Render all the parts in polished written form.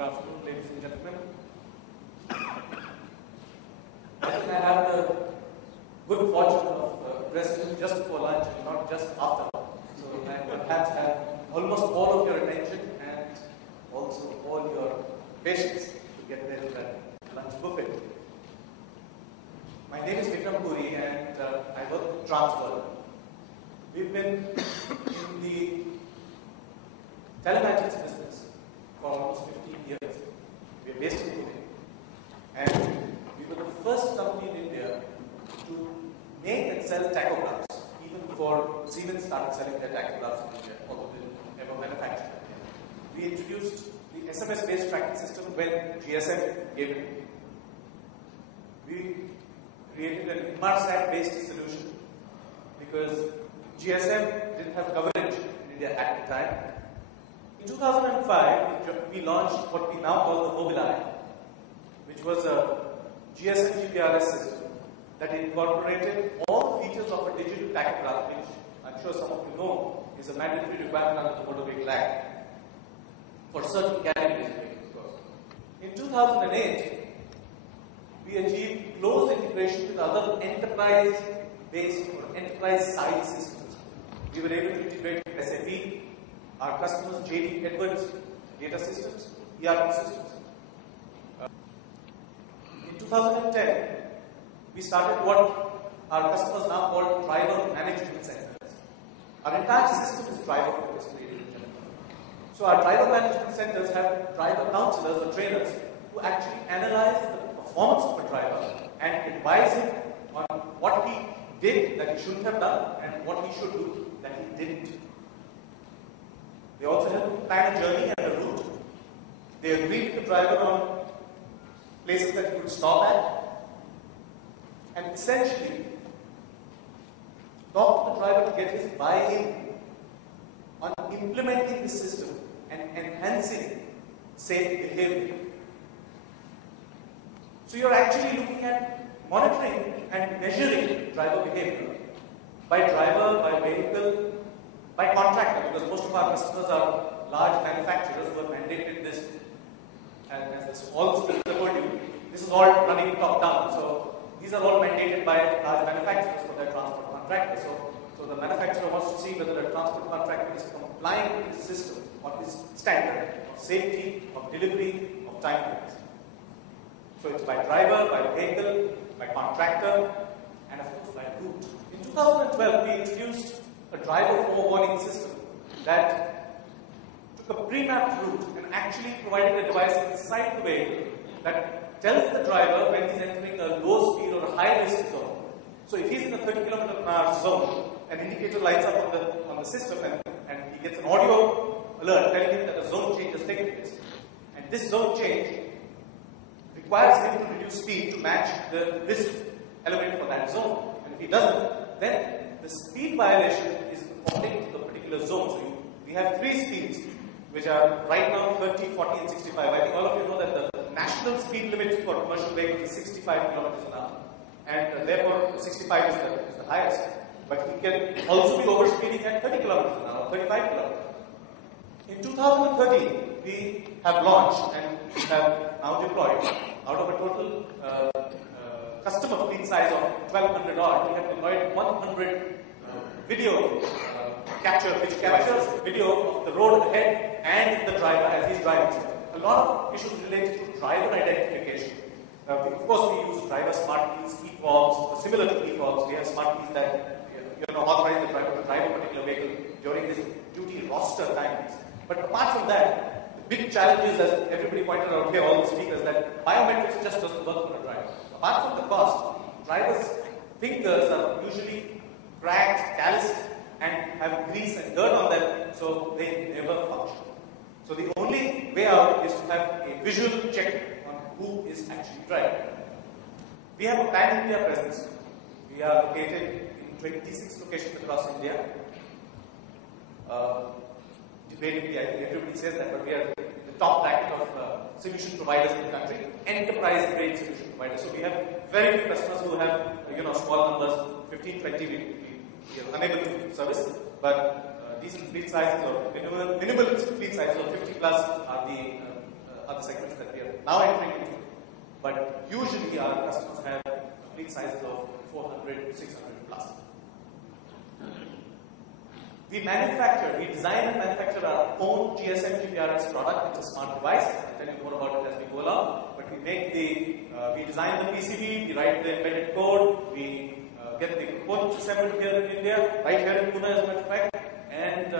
Good afternoon, ladies and gentlemen. I think I have the good fortune of addressing just before lunch and not just after lunch. So I perhaps have almost all of your attention and also all your patience to get there to that lunch buffet. My name is Puri and I work with Transworld. We've been in the telematics business for almost 15 years. We are based in Puri. And we were the first company in India to make and sell tachographs, even before Siemens started selling their tachographs in India, although they never manufactured them. We introduced the SMS-based tracking system when GSM gave it. We created an Inmarsat-based solution because GSM didn't have coverage in India at the time. In 2005, we launched what we now call the Mobileye, which was a GSM GPRS system that incorporated all the features of a digital tachograph, which I'm sure some of you know is a mandatory requirement under the Motor Vehicle Act for certain categories of vehicles, of course. In 2008, we achieved close integration with other enterprise-based or enterprise-side systems. We were able to integrate SAP, our customers, JD Edwards data systems, ERP systems. In 2010, we started what our customers now call driver management centers. Our entire system is driver focused, ladies and gentlemen. So our driver management centers have driver counselors or trainers who actually analyze the performance of a driver and advise him on what he did that he shouldn't have done and what he should do that he didn't. They also help him plan a journey and a route. They agree with the driver on places that he would stop at, and essentially talk to the driver to get his buy-in on implementing the system and enhancing safe behavior. So you're actually looking at monitoring and measuring driver behavior by driver, by vehicle, by contractor, because most of our customers are large manufacturers who have mandated this. And as this all the speakers told you, this is all running top down. So these are all mandated by large manufacturers for their transport contractors. So the manufacturer wants to see whether a transport contractor is complying with the system or his standard of safety, of delivery, of time frames. So it's by driver, by vehicle, by contractor, and of course by route. In 2012, we introduced a driver forewarning system that took a pre-mapped route and actually provided a device inside the vehicle that tells the driver when he's entering a low speed or a high risk zone. So if he's in a 30 km/h zone, an indicator lights up on the system and he gets an audio alert telling him that a zone change has taken place. And this zone change requires him to reduce speed to match the risk element for that zone. And if he doesn't, then the speed violation is according to the particular zone. So we have three speeds, which are right now 30, 40, and 65. I think all of you know that the national speed limit for commercial vehicles is 65 km/h, and therefore 65 is the highest. But he can also be overspeeding at 30 km/h or 35 km/h. In 2013, we have launched and we have now deployed out of a total customer fleet size of 1200 odd, we have deployed 100 video capture, which captures video of the road ahead and the driver as he's driving. A lot of issues related to driver identification. Of course, we use driver smart keys, key fobs, similar to key fobs. We have smart keys that authorize the driver to drive a particular vehicle during this duty roster timings. But apart from that, the big challenge is, as everybody pointed out here, all the speakers, that biometrics just doesn't work for a driver. Apart from the cost, drivers' fingers are usually cracked, calloused, and have grease and dirt on them, so they never function. So the only way out is to have a visual check on who is actually driving. We have a pan-India presence. We are located in 26 locations across India. Debatably, I think everybody says that, but we are in the top bracket of solution providers in the country, enterprise-grade solution providers. So we have very few customers who have, small numbers, 15, 20, we are unable to service, but decent fleet sizes or minimal fleet sizes of 50 plus are the are the segments that we are now entering into. But usually our customers have fleet sizes of 400, 600 plus. We design and manufacture our own GSM GPRS product. It's a smart device. I'll tell you more about it as we go along. But we design the PCB, we write the embedded code, we get the components assembled here in India, right here in Pune as a matter of fact, and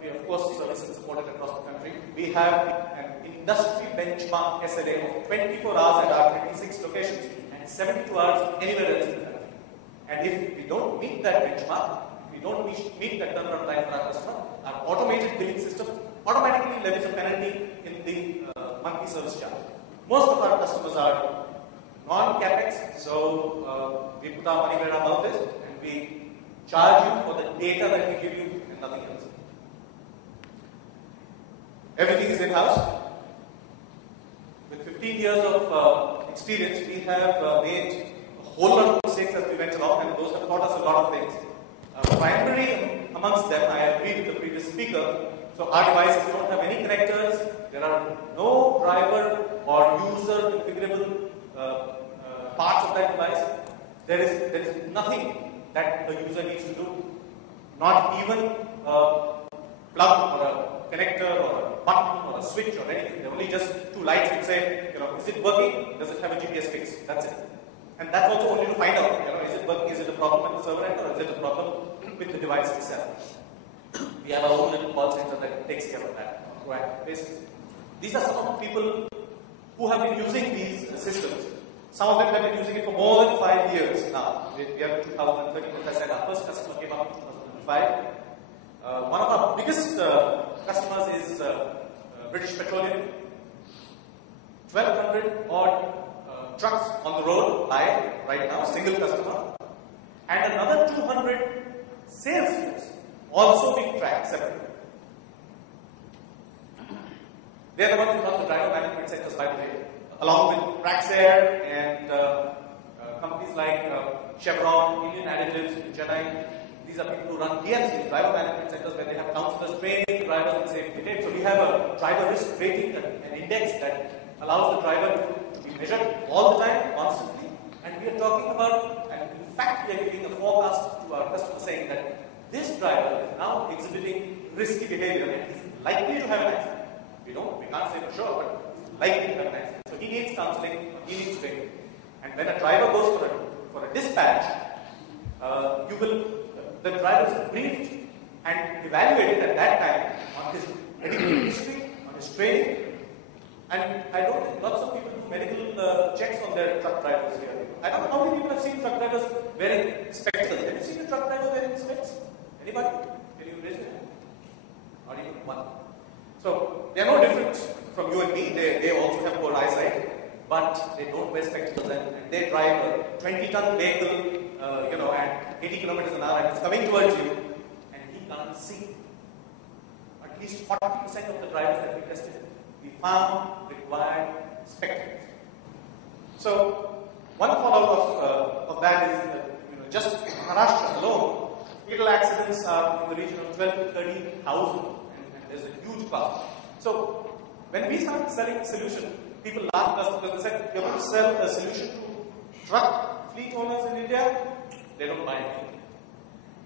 we of course service and support it across the country. We have an industry benchmark SLA of 24 hours at our 26 locations and 72 hours anywhere else in the country. And if we don't meet that benchmark, we don't meet that turnaround time for our customer, our automated billing system automatically levies a penalty in the monthly service charge. Most of our customers are non-capex, so we put our money where our mouth is and we charge you for the data that we give you and nothing else. Everything is in-house. With 15 years of experience, we have made a whole lot of mistakes as we went along, and those have taught us a lot of things. Primary amongst them, I agree with the previous speaker. So our devices don't have any connectors. There are no driver or user configurable parts of that device. There is nothing that the user needs to do. Not even a plug or a connector or a button or a switch or anything. There are only just two lights which say, is it working? Does it have a GPS fix? That's it. And that's also only to find out, is it working? Is it a problem with the server end, or is it a problem with the device itself? We have our own little call center that takes care of that on a proactive basis. These are some of the people who have been using these systems. Some of them have been using it for more than 5 years now. We are in 2013, as I said, our first customer came up in 2005. One of our biggest customers is British Petroleum. 1,200 odd trucks on the road live right now, single customer, and another 200 sales force also being tracked separately. They are the ones who run the driver management centers, by the way, along with Praxair and companies like Chevron, Indian Additives in Chennai. These are people who run DMCs, driver management centers, where they have counselors training drivers in safety. So we have a driver risk rating, an index that allows the driver to be measured all the time, constantly. And we are talking about, and in fact, we are giving a forecast to our customer saying that this driver is now exhibiting risky behavior and he's likely to have an accident. We can't say for sure, but he's likely to have an accident. So he needs counseling, he needs training. And when a driver goes for a dispatch, the driver is briefed and evaluated at that time on his medical history, on his training. And I don't think lots of people do medical checks on their truck drivers here. I don't know how many people have seen truck drivers wearing spectacles. Have you seen a truck driver wearing specs? Anybody? Can you raise your hand? Not even one. So they are no different from you and me. They also have poor eyesight, but they don't wear spectacles and they drive a 20-ton vehicle, at 80 kilometers an hour, and it's coming towards you, and he can't see. At least 40% of the drivers that we tested, we found required spectacles. So one follow-up of that is that, just in Maharashtra alone, fatal accidents are in the region of 12 to 30,000, and there's a huge cost. So when we started selling the solution, people laughed at us because they said, you're going to sell a solution to truck fleet owners in India? They don't buy anything.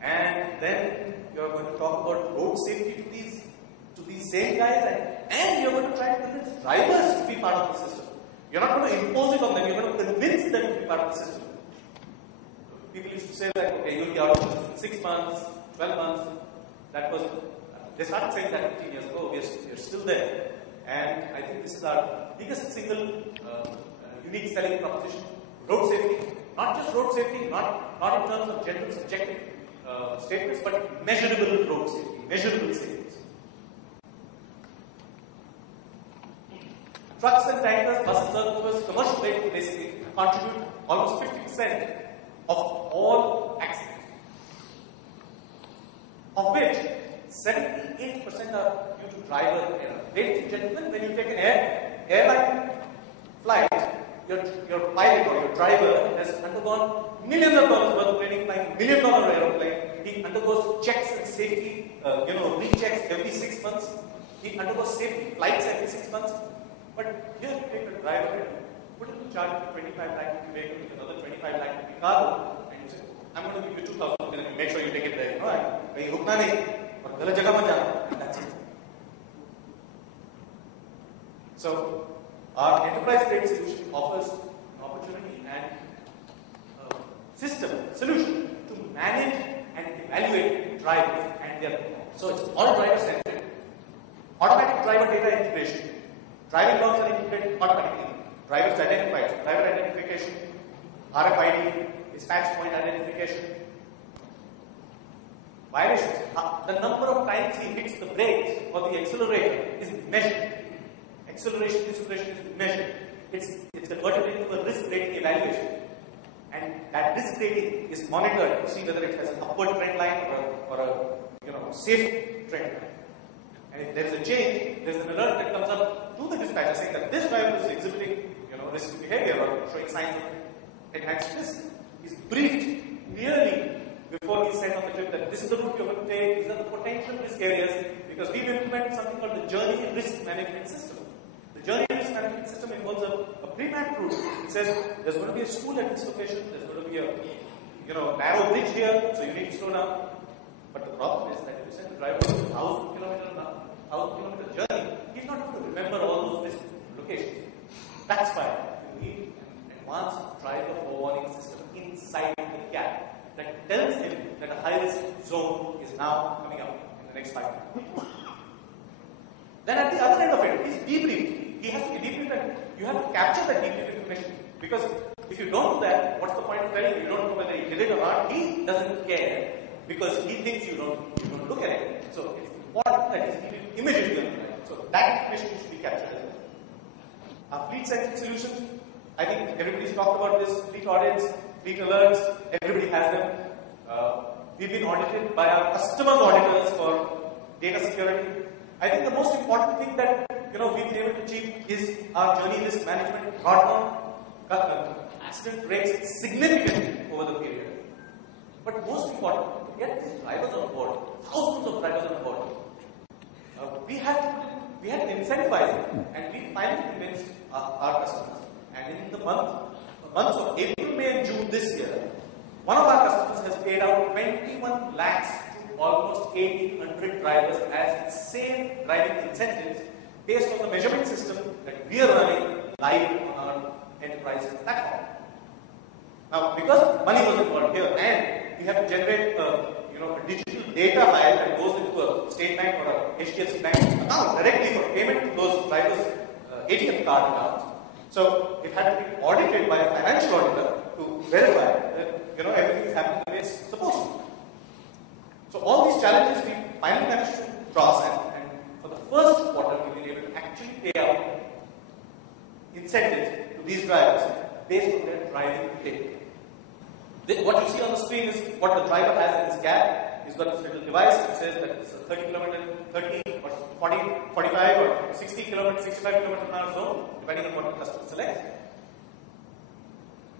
And then you're going to talk about road safety to these same guys, and you're going to try to convince drivers to be part of the system. You're not going to impose it on them, you're going to convince them to be part of the system. People used to say that, okay, you'll be out of business in 6 months, 12 months. They started saying that 15 years ago. We're still there. And I think this is our biggest single unique selling proposition. Road safety. Not just road safety, not in terms of general subjective statements, but measurable road safety, measurable savings. Trucks and tankers, buses, services, commercial vehicles basically contribute almost 50% of all accidents, of which 78% are due to driver error. Ladies and gentlemen, when you take an airline flight, your pilot or your driver has undergone millions of dollars worth of training, flying $1 million aeroplane. He undergoes checks and safety, rechecks every 6 months. He undergoes safety flights every 6 months. But here you take a driver and put it in charge of 25 lakh rupee vehicle with another 25 lakh rupee cargo, and you say, I'm going to give you 2,000, and make sure you take it there. You know, kahin rukna nahi, aur galat jagah mat jana, and that's it. So, our enterprise grade solution offers an opportunity and system, solution to manage and evaluate drivers and their performance. So, it's all driver centric. Automatic driver data integration. Driving logs are integrated automatically. Drivers identified, driver identification, RFID, dispatch point identification. Violations. The number of times he hits the brakes or the accelerator is measured. Acceleration, deceleration is measured. It's converted into a risk rating evaluation. And that risk rating is monitored to see whether it has an upward trend line or a safe trend line. And if there is a change, there is an alert that comes up to the dispatcher saying that this driver is exhibiting risky behavior or showing signs of enhanced risk. He's briefed clearly before he's sent on the trip that this is the route you're going to take, these are the potential risk areas, because we've implemented something called the Journey Risk Management System. The Journey Risk Management System involves a pre-mapped route. It says there's going to be a school at this location, there's going to be a narrow bridge here, so you need to slow down. But the problem is that if you send the driver a 1,000-kilometer journey, he's not going to remember all those locations. That's why you need an advanced driver forewarning system inside the cab that tells him that a high-risk zone is now coming up in the next 5 minutes. Then at the other end of it, he's debriefed. He has to be debriefed, and you have to capture that debrief information. Because if you don't do that, what's the point of telling you? You don't know whether he did it or not. He doesn't care because he thinks you don't look at it. So it's important that he's debriefed immediately. So that information should be captured as well. Our fleet-centric solutions, I think everybody's talked about this, fleet audits, fleet alerts, everybody has them. We've been audited by our customers' auditors for data security. I think the most important thing that we've been able to achieve is our journey risk management brought down accident rates significantly over the period. But most important, to get these drivers on board, thousands of drivers on board, we had to incentivize them, and we finally convinced our customers. And in the months of April, May and June this year, one of our customers has paid out 21 lakhs to almost 1,800 drivers as safe driving incentives based on the measurement system that we are running live on our enterprise platform. Now, because money was involved here, and we have to generate a digital data file that goes into a state bank or a HDFC bank account directly for payment to those drivers' ATM card accounts. So it had to be audited by a financial auditor to verify that everything is happening the way it's supposed to. So all these challenges we finally managed to cross, and for the first quarter we've been able to actually pay out incentives to these drivers based on their driving behavior. What you see on the screen is what the driver has in his cab. He's got this little device that says that it's a 30 or 40, 45 or 60 kilometer, 65 kilometer an hour zone, depending on what the customer selects.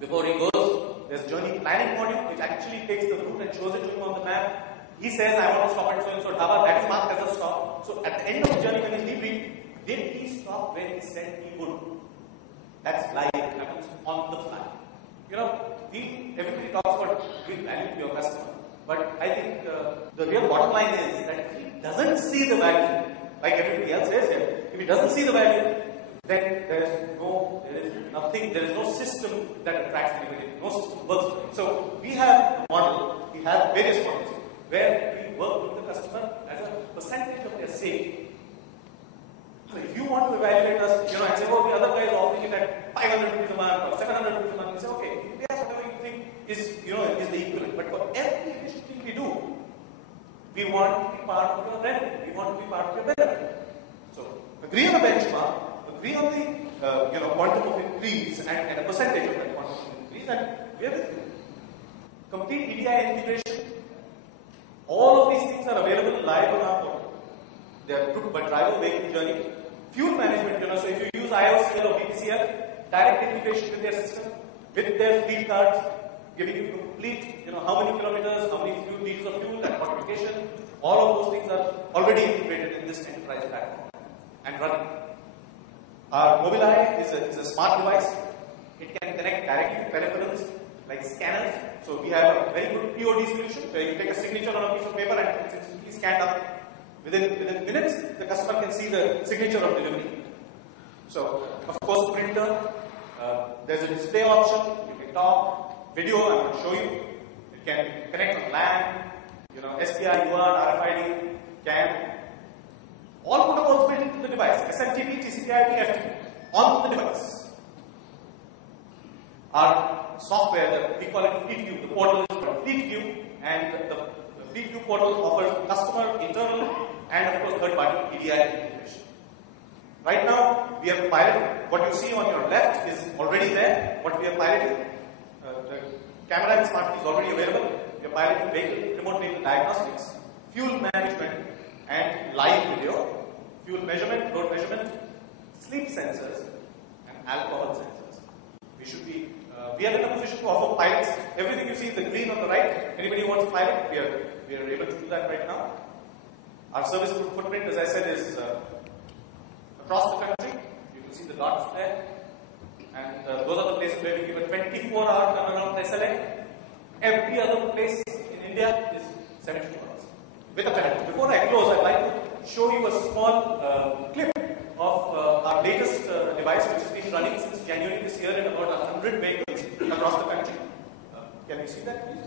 Before he goes, there's journey planning module, which actually takes the route and shows it to him on the map. He says, I want to stop at so-and-so dhaba, that is marked as a stop. So at the end of the journey, when he's debriefed, did he stop when he said he would? That's live, it happens on the fly. Everybody talks about giving value to your customer, but I think the real bottom line is that if he doesn't see the value, like everybody else says here, if he doesn't see the value, then there is no system that attracts anybody, no system works for it. So we have a model, we have various models, where we work with the customer as a percentage of their safety. So if you want to evaluate us, and say, oh, the other guy is offering it at 500 rupees a month or 700 rupees a month, you say, okay, you pay us whatever you think is the equivalent. But for every initiative we do, we want to be part of your revenue, we want to be part of your benefit. So agree on the benchmark, agree on the quantum of increase and a percentage of that quantum of increase, and we are with you. Complete EDI integration. All of these things are available live on our portal. They are put by driver vehicle journey. Fuel management, so if you use IOCL or BPCL, direct integration with their system, with their fleet cards, giving you complete, how many kilometers, how many liters of fuel, at what location, all of those things are already integrated in this enterprise platform and running. Our mobile eye is a smart device. It can connect directly to peripherals like scanners. So we have a very good POD solution where you take a signature on a piece of paper and it's instantly scanned up. Within minutes, the customer can see the signature of delivery. So, of course, printer. There's a display option. You can talk. Video, I'm going to show you. You can connect on LAN, SPI, UART, RFID, CAN. All protocols built into the device. SMTP, TCP/IP, FTP on the device. Our software, we call it Fleet View. The portal is called Fleet View, and the Fleet View portal offers customer, internal, and of course third-party EDI integration. Right now, we are piloting. What you see on your left is already there. What we are piloting, the camera and smart key is already available. We are piloting remote vehicle diagnostics, fuel management, and live video, fuel measurement, road measurement, sleep sensors, and alcohol sensors. We are in a position to offer pilots. Everything you see in the green on the right, anybody who wants to pilot, we are able to do that right now. Our service footprint, as I said, is across the country. You can see the dots there. And those are the places where we give a 24-hour turnaround SLA. Every other place in India is 72 hours. With a penalty. Before I close, I'd like to show you a small clip of our latest device, which has been running since January this year in about 100 vehicles across the country. Can you see that, please?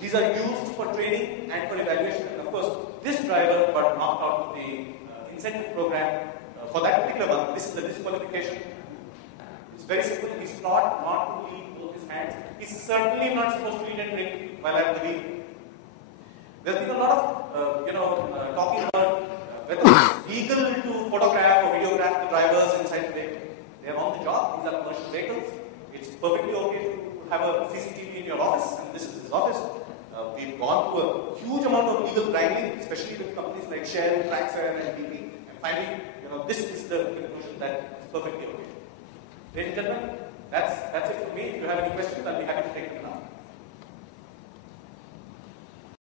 These are used for training and for evaluation. And of course, this driver got knocked out of the incentive program for that particular one. This is the disqualification. It's very simple. He's taught not to lead both his hands. He's certainly not supposed to eat and drink while at the wheel. There's been a lot of talking about whether it's legal to photograph or videograph the drivers inside the vehicle. They are on the job. These are commercial vehicles. It's perfectly okay to have a CCTV in your office, and this is his office. We've gone through a huge amount of legal wrangling, especially with companies like Shell, Traxxas, and BP. And finally, this is the conclusion that it's perfectly okay. Ladies and gentlemen, that's it for me. If you have any questions, I'll be happy to take them now.